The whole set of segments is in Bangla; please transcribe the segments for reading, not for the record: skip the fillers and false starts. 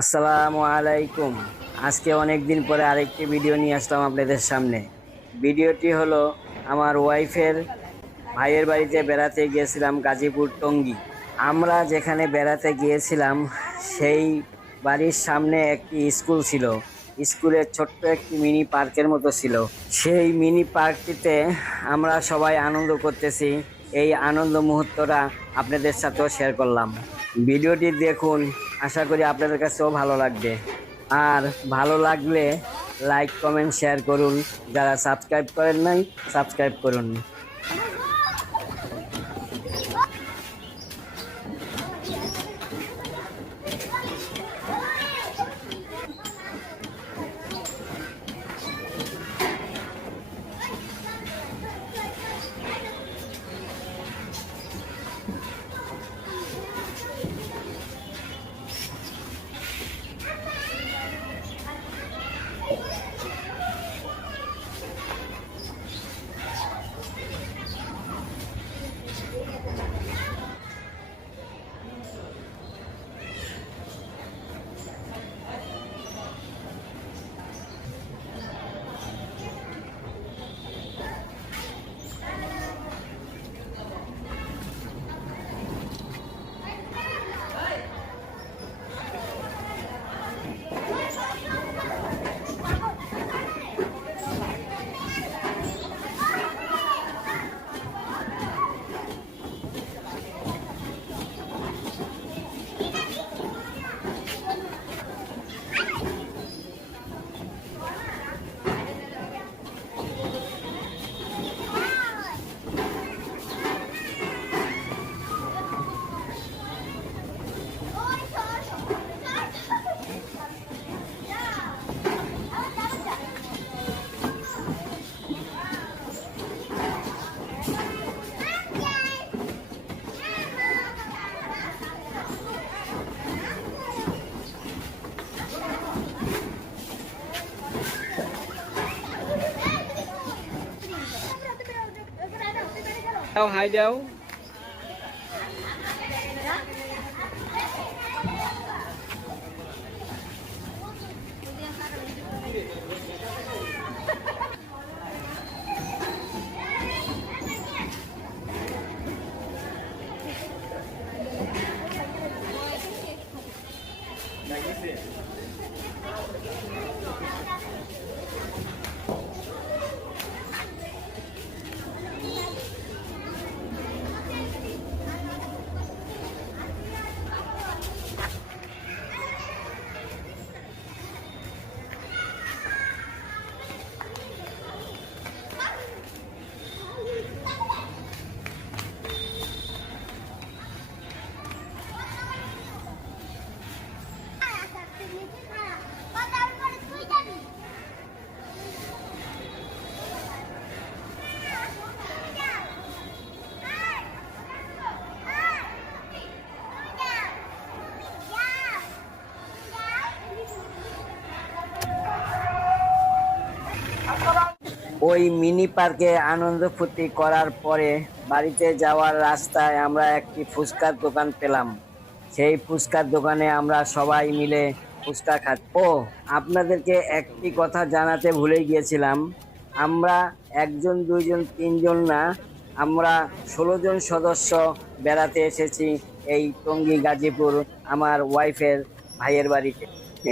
আসসালামু আলাইকুম। আজকে অনেক দিন পরে আরেকটি ভিডিও নিয়ে আসলাম আপনাদের সামনে। ভিডিওটি হলো আমার ওয়াইফের ভাইয়ের বাড়িতে বেড়াতে গিয়েছিলাম গাজীপুর টঙ্গী। আমরা যেখানে বেড়াতে গিয়েছিলাম সেই বাড়ির সামনে একটি স্কুল ছিল। স্কুলের ছোট্ট একটি মিনি পার্কের মতো ছিল। সেই মিনি পার্কটিতে আমরা সবাই আনন্দ করতেছি। এই আনন্দ মুহূর্তটা আপনাদের সাথেও শেয়ার করলাম। ভিডিওটি দেখুন, আশা করি আপনাদের কাছেও ভালো লাগবে। আর ভালো লাগলে লাইক কমেন্ট শেয়ার করুন। যারা সাবস্ক্রাইব করেন নাই, সাবস্ক্রাইব করুন। দাও, হাই দাও। ওই মিনি পার্কে আনন্দ ফুর্তি করার পরে বাড়িতে যাওয়ার রাস্তায় আমরা একটি ফুচকার দোকান পেলাম। সেই ফুচকার দোকানে আমরা সবাই মিলে ফুচকা খাচ্ছি। ও, আপনাদেরকে একটি কথা জানাতে ভুলে গিয়েছিলাম। আমরা একজন, দুইজন, তিনজন না, আমরা 16 জন সদস্য বেড়াতে এসেছি এই টঙ্গী গাজীপুর আমার ওয়াইফের ভাইয়ের বাড়িতে।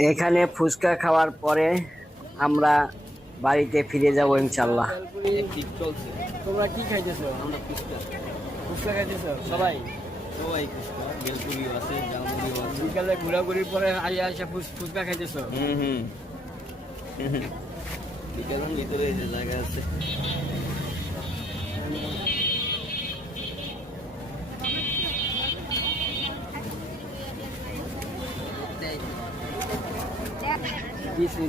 এখানে ফুচকা খাওয়ার পরে আমরা বাড়িতে ফিরে যাবো ইনশাল্লাহ। তোমরা কি খাইতেছো? আমরা ফুচকা ফুচকা খাইতেছো সবাই? সবাই ফুচকা, বেলপুরিও আছে, জালমুড়িও আছে। বিকালে ঘোরাঘুরির পরে আসা ফুচকা খাইতেছো? বিকালের ভিতরে যে জায়গা আছে।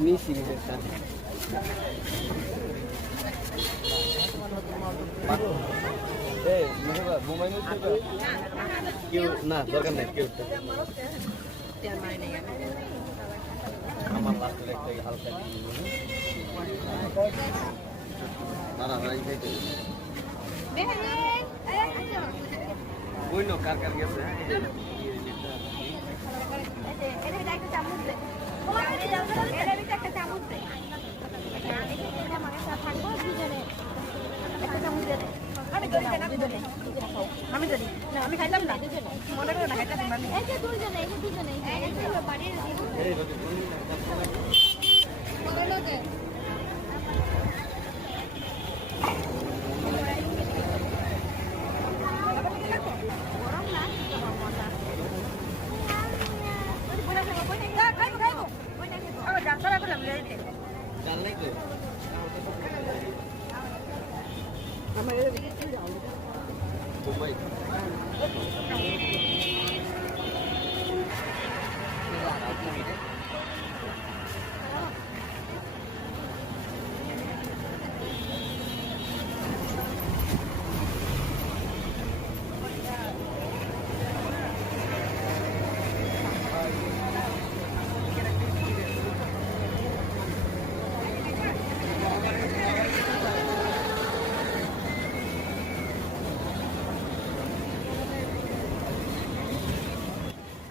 নিয়েছি কেউ না, দরকার নেই কেউ। আমার লাস্টের একটা হালকা না ভাই খাইতে বই নো কার কার গেছে। আমি খাইতাম না মনে করে না খাইতাম না এই যে দুজনে এই যে বাড়ির জান নাই তো মুম্বাই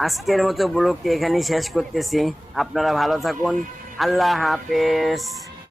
আজকের মতো ব্লগটি এখানেই শেষ করতেছি। আপনারা ভালো থাকুন। আল্লাহ হাফেজ।